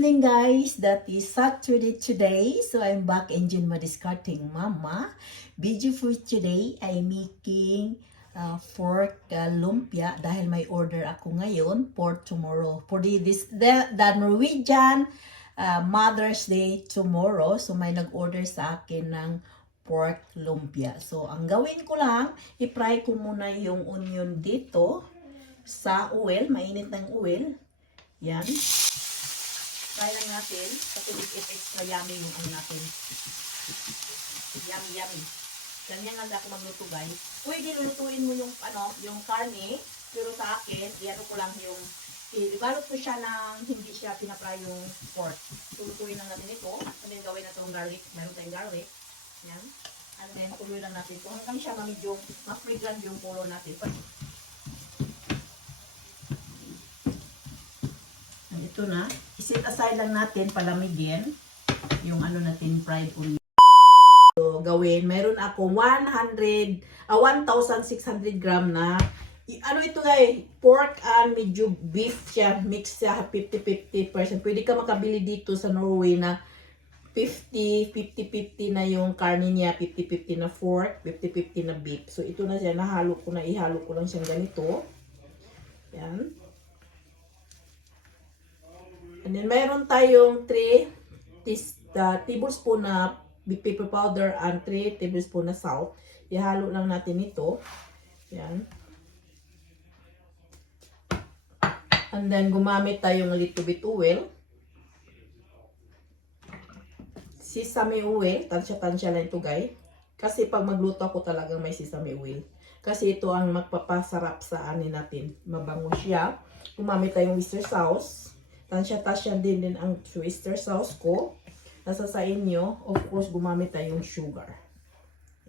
evening guys, that is Saturday today. So I'm back engine madiscarding mama. Video for today ay making pork lumpia dahil may order ako ngayon for tomorrow. For the Norwegian Mother's Day tomorrow. So may nag-order sa akin ng pork lumpia. So ang gawin ko lang, i-fry ko muna yung onion dito sa oil, mainit ng oil. Yan. Try lang natin kasi extra yummy yung ano natin. Yummy, yummy. Ganyan lang ako magluto guys. Pwede lulutuin mo yung ano, yung karne, pero sa akin, iano ko lang yung ibalot ko siya ng hindi siya pinapry yung pork. Lulutuin lang natin ito. And then gawin na itong garlic. Mayroon tayong garlic. Yan. And then tuloy lang natin ito. Hanggang siya medyo ma-fragrant yung color natin. Ito na. I-set aside lang natin palamigin yung ano natin fried onion. So, gawin. Meron ako 1,600 gram na ano ito guys, pork and medyo beef siya. Mix siya 50-50%. Pwede ka makabili dito sa Norway na 50-50 na yung karne niya. 50-50 na pork, 50-50 na beef. So, ito na siya. Ihalo ko lang siyang ganito. Yan. And then, mayroon tayong 3 tablespoon na pepper powder and 3 tablespoon na salt. Ihalo lang natin ito. Yan. And then, gumamit tayong little bit oil. Sesame oil. Tansya-tansya lang ito, guys. Kasi pag magluto ako talagang may sesame oil. Kasi ito ang magpapasarap sa anin natin. Mabango siya. Gumamit tayong oyster sauce. Tansya-tansya din ang oyster sauce ko. Nasa sa inyo, of course, gumamit tayong sugar.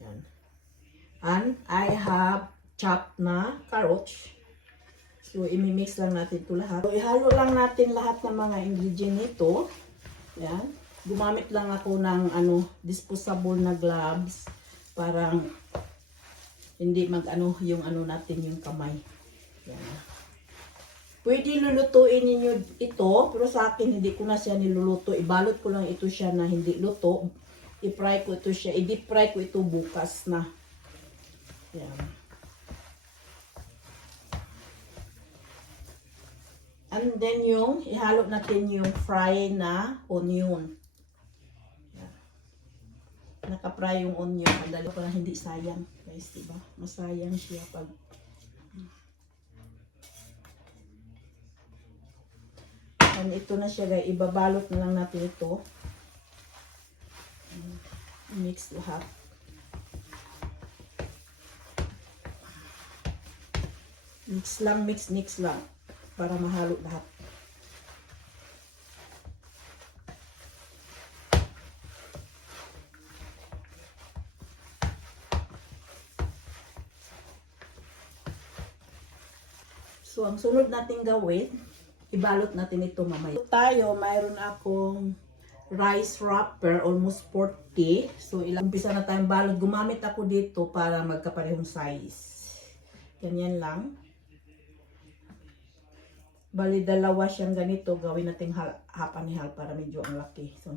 Yan. And I have chopped na carrots. So, imimix lang natin ito lahat. So, ihalo lang natin lahat ng mga ingredient nito. Yan. Gumamit lang ako ng disposable na gloves. Parang hindi yung natin yung kamay. Yan. Pwede lulutuin ninyo ito, pero sa akin hindi ko na siya niluluto. Ibalot ko lang ito siya na hindi luto. I-fry ko ito siya. I-deep fry ko ito bukas na. Yan. And then ihalo natin yung fry na onion. Yan. Naka-fry yung onion. Madali ko lang hindi sayang. Guys, diba? Masayang siya pag and ito na siya guys, ibabalot na lang natin ito. Mix lahat. Mix lang. Para mahalo lahat. So, ang sunod natin gawin, ibalot natin ito mamaya. Mayroon akong rice wrapper, almost 40. So, umpisa na tayong balot. Gumamit ako dito para magkaparehong size. Ganyan lang. Bali, dalawa siyang ganito. Gawin natin half and half para medyo ang laki. So,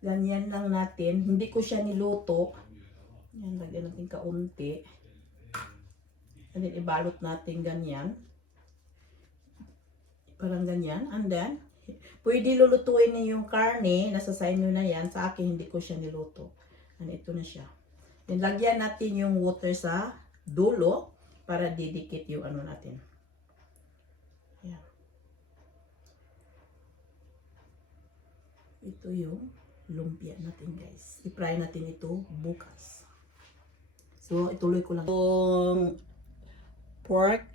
ganyan lang natin. Hindi ko siya niluto. Yan, lagyan natin kaunti. And then, ibalot natin ganyan. Parang ganyan. And then, pwede lulutuin niyo yung karne. Nasa sa inyo na yan. Sa akin, hindi ko siya niluto. And ito na siya. Then, lagyan natin yung water sa dulo para didikit yung natin. Yan. Ito yung lumpia natin, guys. I-fry natin ito bukas. So, ituloy ko lang. Yung pork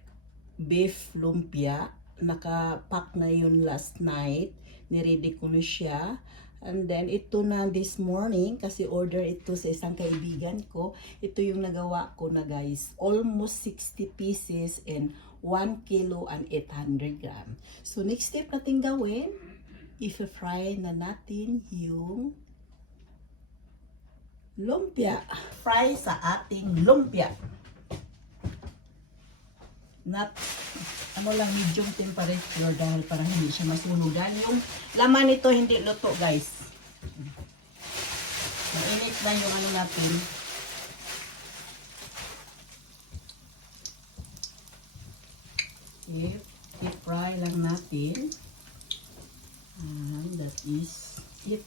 beef lumpia. Nakapack na yun last night. Niready ko na siya. And then, ito na this morning, kasi order ito sa isang kaibigan ko. Ito yung nagawa ko na guys. Almost 60 pieces and 1 kilo and 800 gram. So, next step natin gawin, i-fry na natin yung lumpia. Fry sa ating lumpia. Ano lang, medium temperature dahil para hindi siya masunog. Dahil yung laman nito hindi luto, guys. Mainit na yung ano natin. I-fry lang natin. And that is it.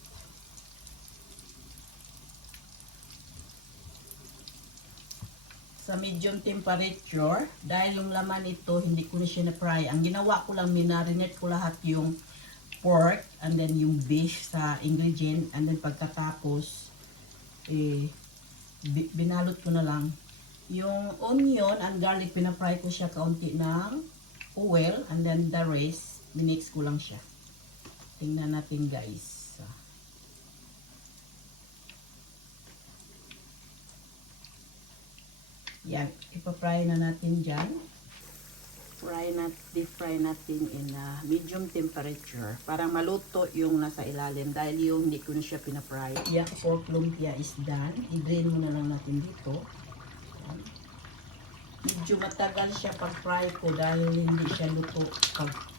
Sa medium temperature, dahil yung laman ito, hindi ko na siya na-fry. Ang ginawa ko lang, minarinate ko lahat yung pork and then yung beef sa ingredient. And then pagkatapos, binalot ko na lang. Yung onion and garlic, pinafry ko siya kaunti ng oil. And then the rest, minix ko lang siya. Tingnan natin, guys. Yan, ipafry na natin dyan. Deep fry natin in medium temperature. Para maluto yung nasa ilalim dahil yung hindi ko na siya pinafry. Yan, pork lumpia is done. I-drain mo na lang natin dito. Yan. Medyo matagal siya pag-fry ko dahil hindi siya luto.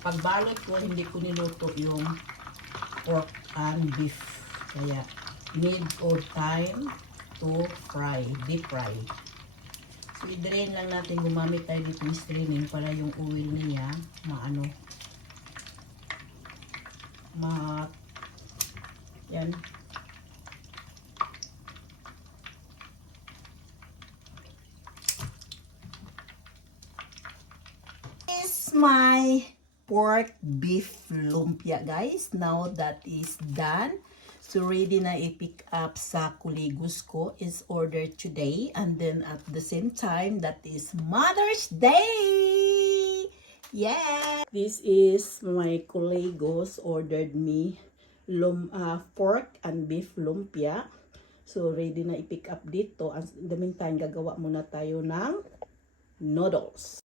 Pagbalot ko, hindi ko niluto yung pork and beef. Kaya, need all time to fry, deep fry. So, i-drain lang natin, gumamit tayo dito ng straining para yung oil niya yan. This is my pork beef lumpia, guys. Now that is done. So, ready na i-pick up sa kuligos ko. Is ordered today. And then, at the same time, that is Mother's Day! Yeah! This is my kuligos ordered me pork and beef lumpia. So, ready na i-pick up dito. And in the meantime, gagawa muna tayo ng noodles.